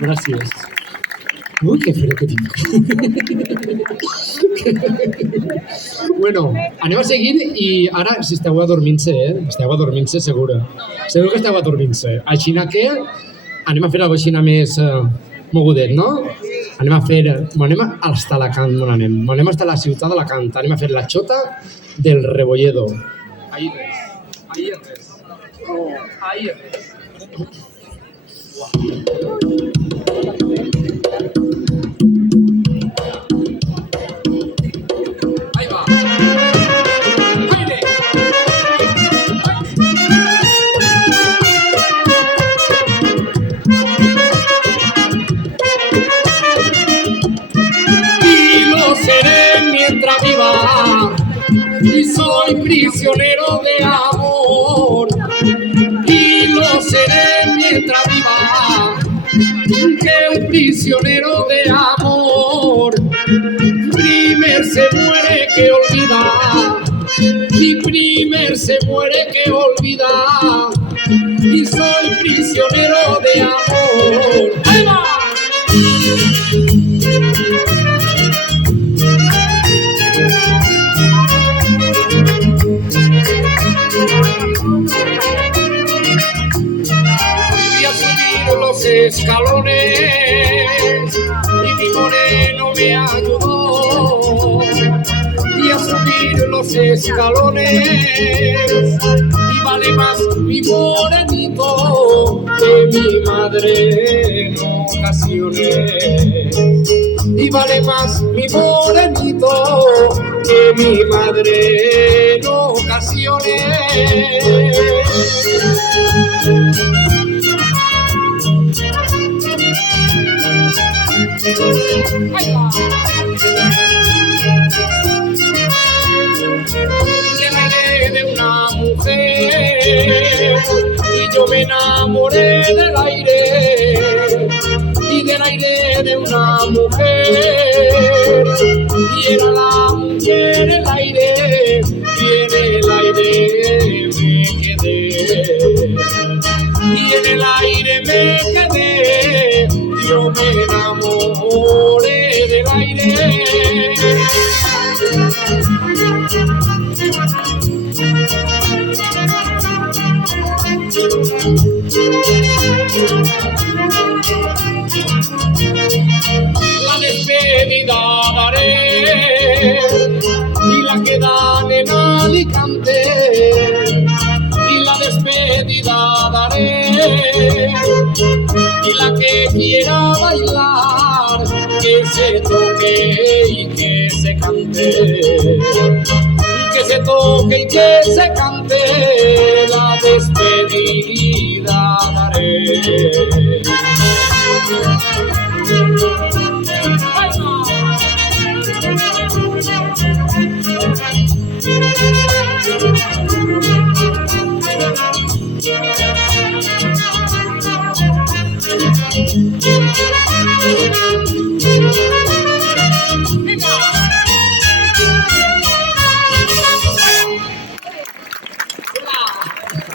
Gràcies. Ui, que fred que tinc. Bueno, anem a seguir i ara, si esteu adormint-se, esteu adormint-se segura. Segur que esteu adormint-se. Així que anem a fer alguna cosa més mogudet, no? Anem a fer... Anem hasta Alacant, on anem? Anem hasta la ciutat d'Alacant. Anem a fer la xota del Rebolledo. Ahí res. Ahí res. Ahí res. Ahí va. ¡Aire! Y lo seré mientras viva, y soy prisionero de amor. Y lo seré mientras viva, que un prisionero de amor. Primer se muere que olvida, y primer se muere que olvida, y soy prisionero de amor. ¡Ahí va! Y a subir los escalones, y mi moreno me ayudó. Y a subir los escalones, y vale más mi morenito que mi madre en ocasiones. Y vale más mi morenito que mi madre en ocasiones. ¡Ahí va! Me enamoré de una mujer y yo me enamoré del aire, y del aire de una mujer, y era la mujer el aire, y en el aire me quedé, y en el aire me quedé, yo me enamoré del aire. La despedida daré, y la que dan en Alicante, y la despedida daré, y la que quiera bailar, que se toque y que se cante, que se toque y que se cante, la despedida daré.